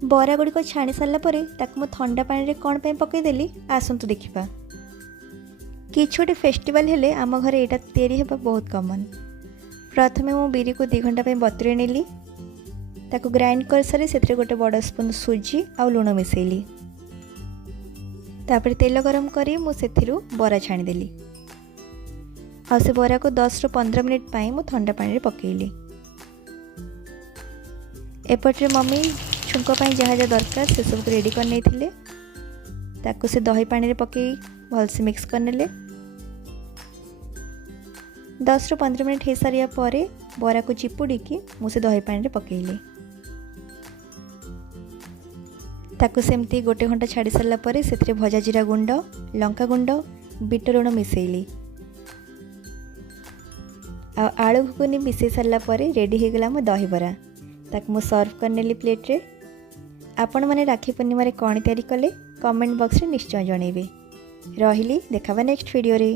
बरा गुड़िक छाणी सारा पर ताकू ठंडा पानी कौन पे पकईदेली आसतु देखा। किसी गोटे फेस्टिवल हेले आम घर यहाँ तैयारी होगा बहुत कमन। प्रथमे मु बिरी को 2 घंटा बतुरे नेली ताकू ग्राइंड कर सारी से गोटे बड़ स्पून सुजी आ लुण मिसेली। तापर तेल गरम करी मुझे बरा छाणीदेली आ से बरा को 10 ରୁ 15 मिनिट मु ठंडा पानी पकईली। एपटे मम्मी छुंक जहाँ जहाँ दरकार से सब रेडी कर ताकू से दही पानी पकई भलसे मिक्स करने। 10 ରୁ 15 मिनिट हो सारा पर बरा को चिपुड़ी मुझे दही पानी पकईली। ताकू सेमती गोटे घंटा छाड़ी सारा पर से भजा जीरा गुंड लंका गुंड बीट लुण मिसेली आलू घुगुनी मिसई सारा पर रेडी हो गला मो दही बरा। ताकू मु सर्व करनेली प्लेट रे। आपण माने राखी पूर्णिमा रे कौन तैयारी कले कमेंट बॉक्स रे निश्चय जणेबे। रहिली देखाबा नेक्स्ट वीडियो रे।